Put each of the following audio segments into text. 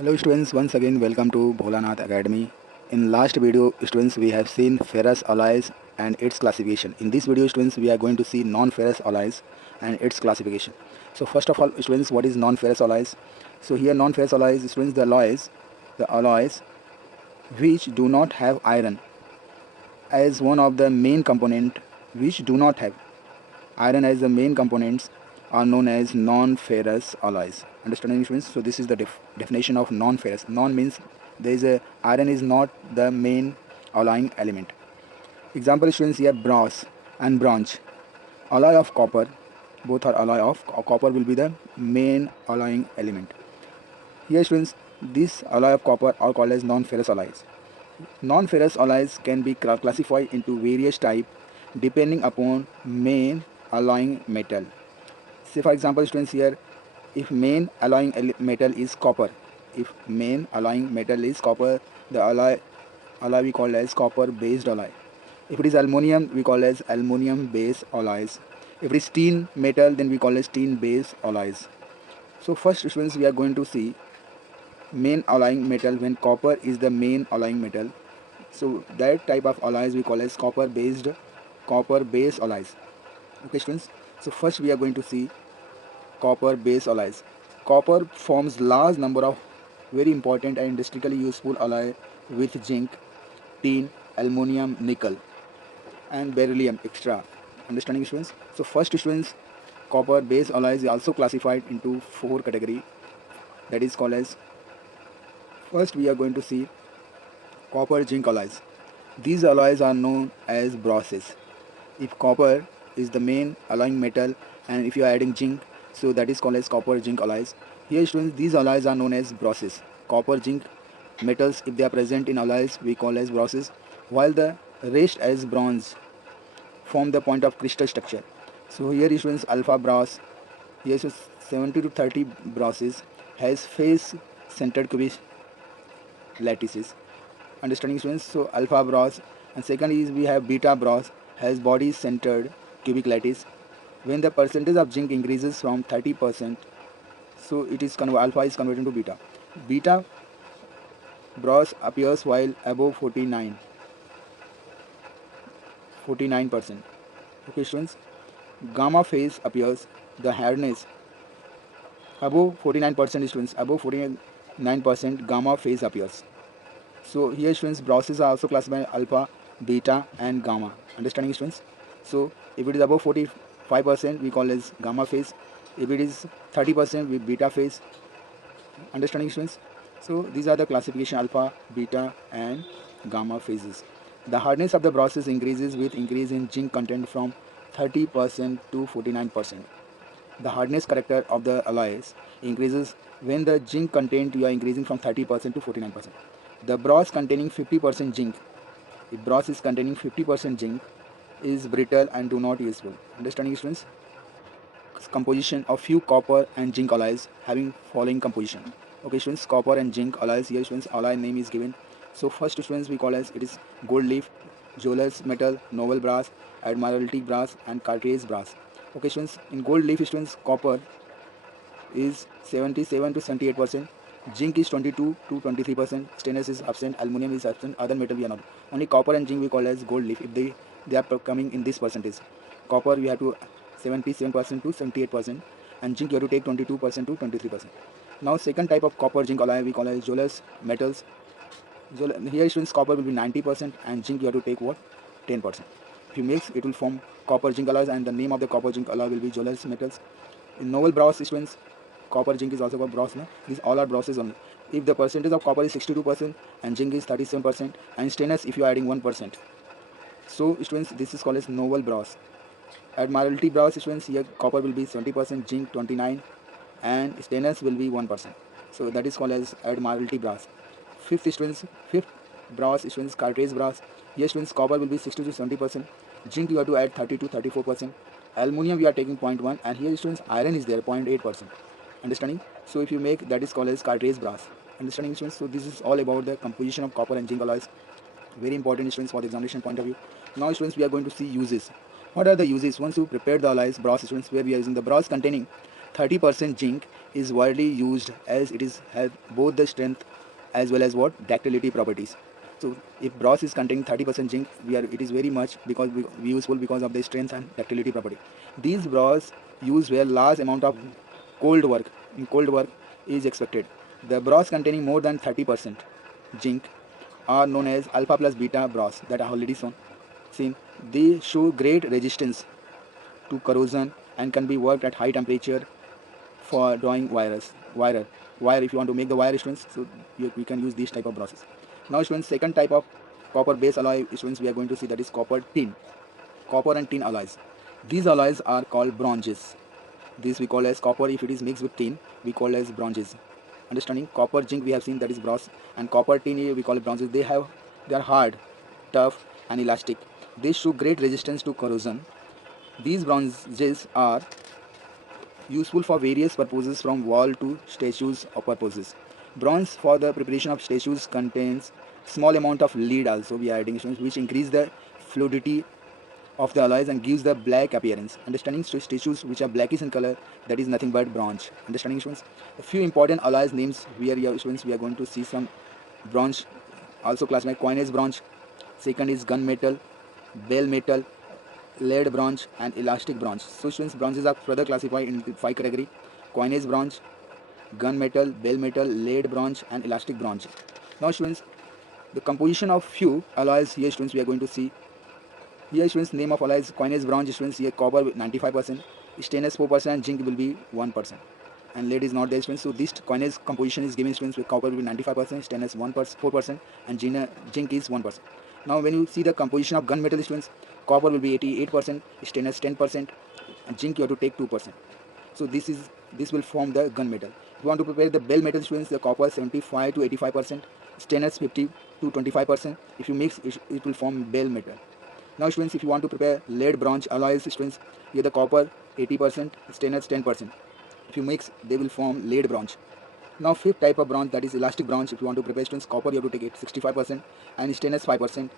Hello students, once again welcome to Bholanath Academy. In last video students we have seen ferrous alloys and its classification. In this video students we are going to see non-ferrous alloys and its classification. So first of all students, what is non-ferrous alloys? So here non-ferrous alloys students, the alloys which do not have iron as one of the main component, which do not have iron as the main components, are known as non-ferrous alloys. Understanding students? So this is the definition of non-ferrous. Non means there is a iron is not the main alloying element. Example students, here brass and bronze, alloy of copper, both are alloy of copper will be the main alloying element. Here students, this alloy of copper are called as non-ferrous alloys. Non-ferrous alloys can be classified into various types depending upon main alloying metal. Say for example students, here if main alloying metal is copper, if main alloying metal is copper, the alloy we call as copper based alloy. If it is aluminum, we call as aluminum based alloys. If it is tin metal, then we call as tin based alloys. So first students, we are going to see main alloying metal when copper is the main alloying metal. So that type of alloys we call as copper based alloys. Okay students, so first we are going to see copper based alloys. Copper forms large number of very important and industrially useful alloy with zinc, tin, aluminum, nickel and beryllium extra. Understanding students? So first students, copper based alloys is also classified into four category, that is called as, first we are going to see copper zinc alloys. These alloys are known as brasses. If copper is the main alloying metal and if you are adding zinc, so that is called as copper zinc alloys. Here students, these alloys are known as brasses. Copper zinc metals, if they are present in alloys, we call as brasses, while the rest as bronze form the point of crystal structure. So here students, alpha brass, here is 70 to 30 brasses has face centered cubic lattices. Understanding students? So alpha brass, and second is we have beta brass has body centered cubic lattice. When the percentage of zinc increases from 30%, so it is alpha is converted to beta. Beta brass appears while above 49%. Okay students, gamma phase appears, the hardness above 49% students, above 49% gamma phase appears. So here students, brasses are also classified alpha, beta and gamma. Understanding students? So if it is above 45%, we call as gamma phase. If it is 30% with beta phase. Understanding students? So these are the classification alpha, beta and gamma phases. The hardness of the brasses increases with increase in zinc content from 30% to 49%. The hardness character of the alloys increases when the zinc content you are increasing from 30% to 49%. The brass containing 50% zinc, if brass is containing 50% zinc, is brittle and do not useful. Understanding students? Composition of few copper and zinc alloys having following composition. Okay students, copper and zinc alloys, here students alloy name is given. So first students we call as it is gold leaf, jewelers metal, noble brass, admiralty brass and cartridge brass. Okay students, in gold leaf students, copper is 77 to 78%, zinc is 22 to 23%, stainless is absent, aluminum is absent, other metal we are not. Only copper and zinc we call as gold leaf if they are coming in this percentage. Copper we have to 77% to 78% and zinc you have to take 22% to 23%. Now second type of copper zinc alloy we call as jewelers metals. Here students, copper will be 90% and zinc you have to take what? 10%. If you mix, it will form copper zinc alloys and the name of the copper zinc alloy will be jewelers metals. In noble brass students, copper zinc is also called brass. No? These all are brasses only. If the percentage of copper is 62% and zinc is 37% and stainless if you are adding 1%. So students, this is called as noble brass. Admiralty brass students, here copper will be 70%, zinc 29% and stainless will be 1%. So that is called as admiralty brass. Fifth brass students, cartridge brass. Here students, copper will be 60 to 70%, zinc you have to add 30 to 34%, aluminum we are taking 0.1 and here students iron is there 0.8%. Understanding? So if you make, that is called as cartridge brass. Understanding students? So this is all about the composition of copper and zinc alloys. Very important students for the examination point of view. Now students, we are going to see uses. What are the uses? Once you prepare the alloys, brass students, where we are using the brass containing 30% zinc is widely used as it is have both the strength as well as what ductility properties. So if brass is containing 30% zinc, it is very much because we useful because of the strength and ductility property. These brass used where large amount of cold work is expected. The brass containing more than 30% zinc are known as alpha plus beta brass that are already seen. They show great resistance to corrosion and can be worked at high temperature for drawing wire if you want to make the wire students. So we can use this type of process. Now students, second type of copper base alloy students we are going to see, that is copper and tin alloys. These alloys are called bronzes. This we call as copper. If it is mixed with tin, we call as bronzes. Understanding? Copper zinc we have seen, that is brass, and copper tin we call it bronzes. They are hard, tough and elastic. They show great resistance to corrosion. These bronzes are useful for various purposes from wall to statues or purposes. Bronze for the preparation of statues contains small amount of lead also we are adding students, which increase the fluidity of the alloys and gives the black appearance. Understanding? Statues which are blackish in color, that is nothing but bronze. Understanding students? A few important alloys names students we are going to see some bronze also classified: coinage bronze, second is gunmetal, bell metal, lead bronze and elastic bronze. So students, bronzes are further classified into 5 category: coinage bronze, gunmetal, bell metal, lead bronze and elastic bronze. Now students, the composition of few alloys here students we are going to see. Here students, name of alloys: coinage bronze students, here copper with 95%, stainless 4% and zinc will be 1%. And lead is not there students. So this coinage composition is given students with copper will be 95%, stainless 4% and zinc is 1%. Now when you see the composition of gunmetal students, copper will be 88%, stainless 10% and zinc you have to take 2%. So this will form the gunmetal. If you want to prepare the bell metal students, the copper 75 to 85%, stainless 50 to 25%. If you mix it will form bell metal. Now students, if you want to prepare lead bronze alloys students, here the copper 80%, stainless 10%. If you mix, they will form lead bronze. Now fifth type of bronze, that is elastic bronze. If you want to prepare students, copper you have to take it 65% and stainless 5%.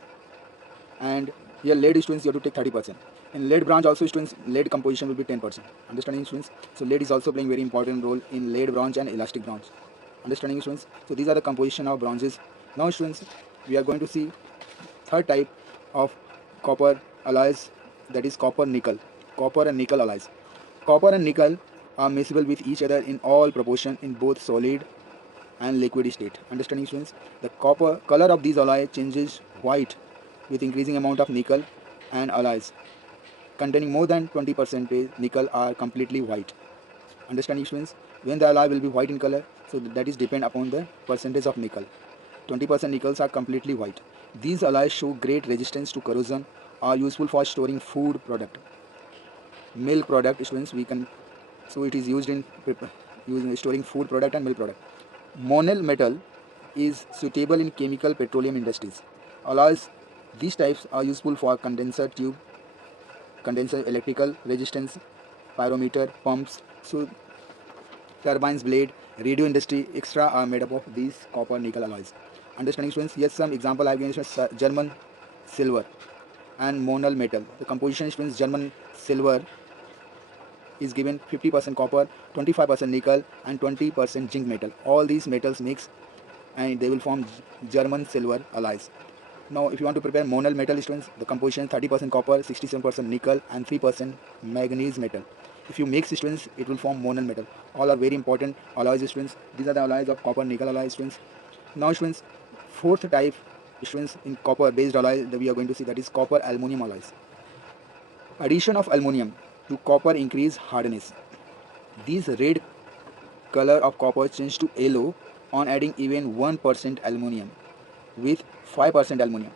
And here lead students you have to take 30%. In lead bronze also students, lead composition will be 10%. Understanding students? So lead is also playing very important role in lead bronze and elastic bronze. Understanding students? So these are the composition of bronzes. Now students, we are going to see third type of copper alloys, that is copper and nickel alloys. Copper and nickel are miscible with each other in all proportion in both solid and liquid state. Understanding students? The copper color of these alloy changes white with increasing amount of nickel, and alloys containing more than 20% nickel are completely white. Understanding students? When the alloy will be white in color, so that is depend upon the percentage of nickel. 20% nickels are completely white. These alloys show great resistance to corrosion, are useful for storing food product, milk product students so it is used in storing food product and milk product. Monel metal is suitable in chemical petroleum industries. Alloys these types are useful for condenser tube, condenser electrical resistance, pyrometer, pumps, so turbines blade, radio industry, extra are made up of these copper nickel alloys. Understanding students? Yes, some example I have given: German silver and monel metal. The composition students, German silver is given 50% copper, 25% nickel and 20% zinc metal. All these metals mix and they will form German silver alloys. Now if you want to prepare monel metal students, the composition 30% copper, 67% nickel and 3% manganese metal. If you mix students, it will form monel metal. All are very important alloys students. These are the alloys of copper nickel alloys students. Now students, fourth type students in copper based alloy that we are going to see, that is copper aluminum alloys. Addition of aluminum to copper increase hardness. This red color of copper changes to yellow on adding even 1% aluminum with 5% aluminum.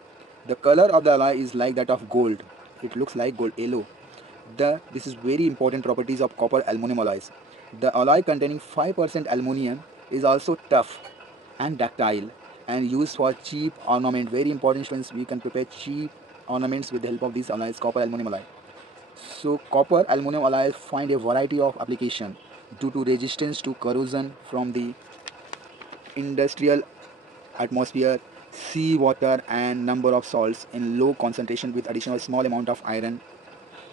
The color of the alloy is like that of gold. It looks like gold, yellow. This is very important properties of copper aluminum alloys. The alloy containing 5% aluminum is also tough and ductile and used for cheap ornament. Very important students, we can prepare cheap ornaments with the help of these alloys, copper aluminum alloy. So copper aluminum alloys find a variety of application due to resistance to corrosion from the industrial atmosphere, sea water and number of salts in low concentration with additional small amount of iron.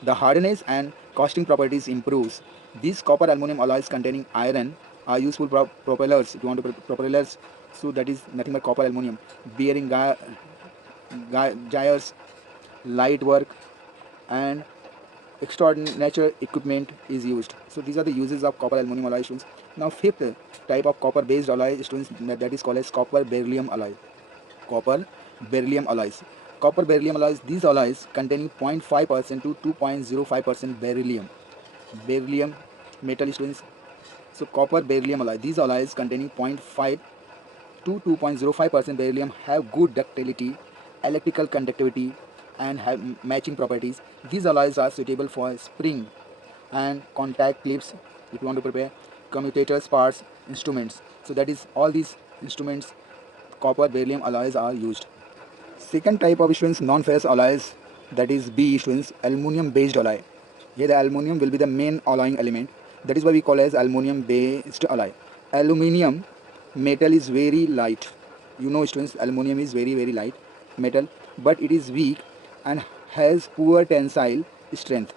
The hardness and costing properties improves. These copper aluminum alloys containing iron are useful for propellers. If you want to propellers, so that is nothing but copper aluminum, bearing gyres, light work, and extraordinary natural equipment is used. So these are the uses of copper aluminum alloy students. Now fifth type of copper based alloy students, that is called as copper beryllium alloy. Copper beryllium alloys. Copper beryllium alloys, these alloys containing 0.5% to 2.05% beryllium. Beryllium metal students. So copper beryllium alloy, these alloys containing 0.5 to 2.05% beryllium have good ductility, electrical conductivity, and have matching properties. These alloys are suitable for spring and contact clips if you want to prepare commutators, parts, instruments. So that is all these instruments, copper beryllium alloys are used. Second type of students, non-ferrous alloys, that is B students, aluminum based alloy. Here the aluminum will be the main alloying element. That is why we call as aluminum based alloy. Aluminium metal is very light. You know students, aluminum is very light metal, but it is weak and has poor tensile strength.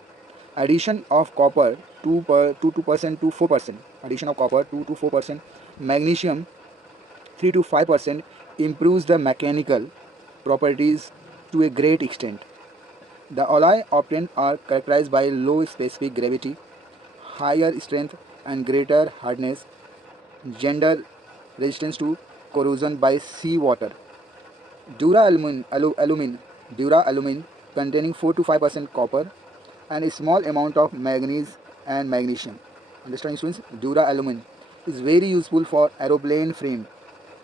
Addition of copper 2% to 4%. Addition of copper 2 to 4%. Magnesium 3 to 5% improves the mechanical properties to a great extent. The alloy obtained are characterized by low specific gravity, higher strength and greater hardness, gender resistance to corrosion by seawater. Dura alumin containing 4 to 5% copper and a small amount of manganese and magnesium. Understand students? Dura-alumin is very useful for aeroplane frame.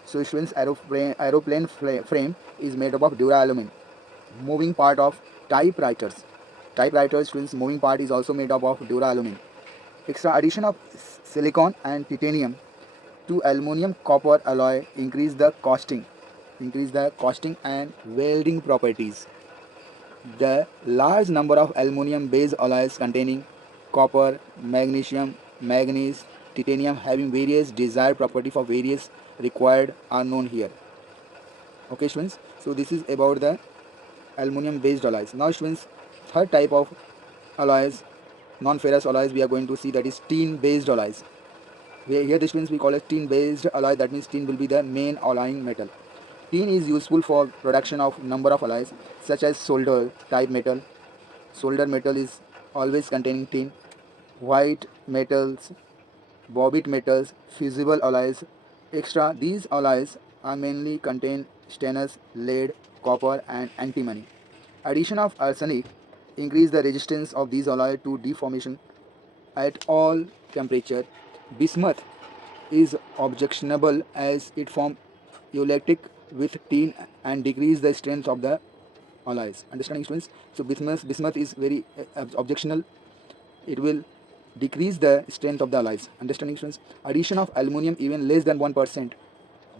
So students, aeroplane frame is made up of dura-alumin. Moving part of typewriters. Typewriters students, moving part is also made up of dura-alumin. Extra addition of silicon and titanium to aluminum copper alloy increase the costing and welding properties. The large number of aluminum based alloys containing copper, magnesium, manganese, titanium having various desired property for various required are known here. Okay students, so this is about the aluminum based alloys. Now students, third type of alloys, non-ferrous alloys, we are going to see, that is tin based alloys. Here the students we call it tin based alloy, that means tin will be the main alloying metal. Tin is useful for production of number of alloys such as solder type metal. Solder metal is always containing tin. White metals, bauxite metals, fusible alloys. Extra, these alloys are mainly contain stainless, lead, copper and antimony. Addition of arsenic increase the resistance of these alloys to deformation at all temperature. Bismuth is objectionable as it forms electric with tin and decrease the strength of the alloys. Understanding students? So bismuth is very objectionable. It will decrease the strength of the alloys. Understanding students? Addition of aluminum even less than 1%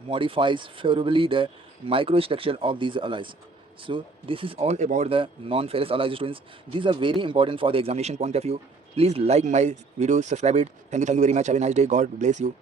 modifies favorably the microstructure of these alloys. So this is all about the non-ferrous alloys students. These are very important for the examination point of view. Please like my video, subscribe it. Thank you very much. Have a nice day. God bless you.